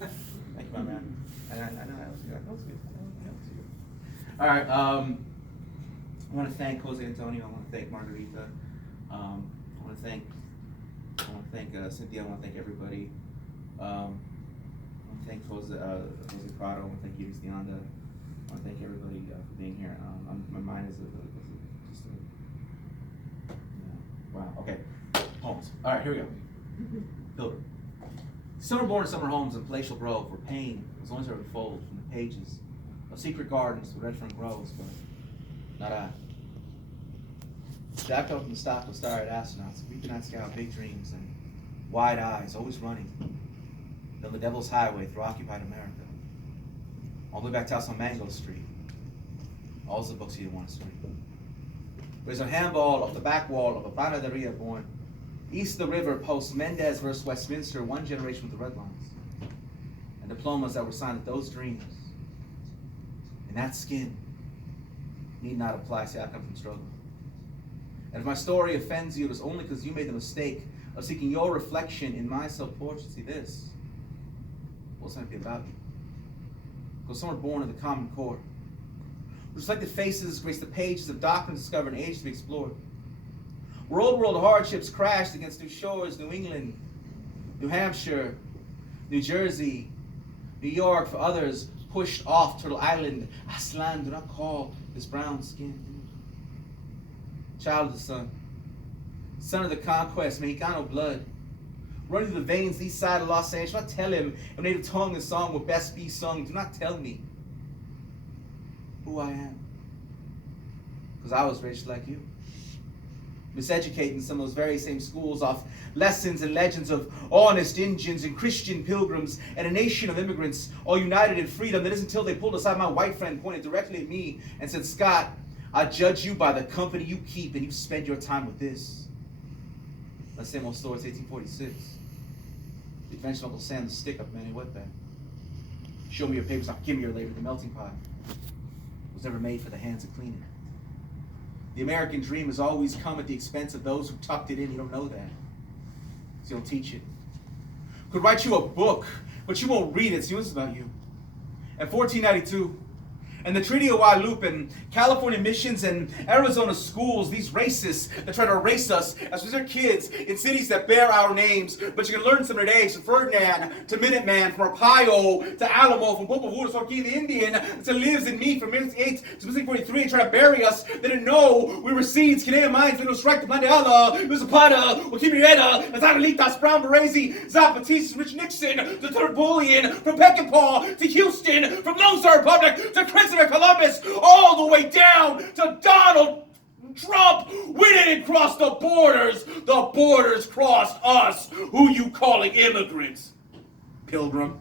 Thank you, my man. I know that was good. That was good. All right. I want to thank Jose Antonio. I want to thank Margarita. I want to thank Cynthia. I want to thank everybody. I want to thank Jose Prado. I want to thank Iris Deonda. I want to thank everybody for being here. My mind is just wow. Okay. Homes. All right, here we go. Pilgrim. Some were born in summer homes in palatial grove, where pain was only to unfold from the pages of secret gardens with Redfern groves, but not I. Jacked up from the stock of starry astronauts, we could not scout big dreams and wide eyes, always running down the Devil's Highway through occupied America, all the way back to house on Mango Street. All the books you didn't want to read. There's a handball off the back wall of a panaderia born east of the river, post Mendez versus Westminster, one generation with the red lines, and diplomas that were signed with those dreams. And that skin need not apply. See, I come from struggle. And if my story offends you, it was only because you made the mistake of seeking your reflection in my self-portrait. See, this will not be about you. Because some are born in the common core. Reflected faces grace the pages of doctrines discovered and ages to be explored. Where old world hardships crashed against new shores, New England, New Hampshire, New Jersey, New York, for others pushed off Turtle Island. Aslan, do not call his brown skin. Child of the sun, son of the conquest, Mexicano blood, running through the veins east side of Los Angeles. Do not tell him a native tongue and song will best be sung. Do not tell me who I am, because I was raised like you. Miseducated in some of those very same schools off lessons and legends of honest Indians and Christian pilgrims and a nation of immigrants all united in freedom. That isn't until they pulled aside my white friend, pointed directly at me and said, Scott, I judge you by the company you keep and you spend your time with this. That same old story, it's 1846. The invention of Uncle Sam, the stick up Manny Wetback. Show me your papers, I'll give me your labor. The melting pot was never made for the hands that clean it. The American dream has always come at the expense of those who tucked it in. You don't know that, so you don't teach it. Could write you a book, but you won't read it, so it's about you. At 1492, and the Treaty of Guadalupe and California missions and Arizona schools, these racists that try to erase us as we're kids in cities that bear our names. But you can learn some of their names, from Ferdinand to Minuteman, from Arpaio to Alamo, from Popovú to Sorquí the Indian, to lives in me from 8 to 43, try to bury us. They didn't know we were seeds, Canadian minds, they don't strike the Plandeala, Luzapata, Wakimirieta, Azabelitas, Brown Baresi, Zapatistas, Rich Nixon, to Tertullian, from Peckinpah to Houston, from Lone Star Republic to Christopher Columbus, all the way down to Donald Trump. We didn't cross the borders crossed us. Who you calling immigrants, Pilgrim?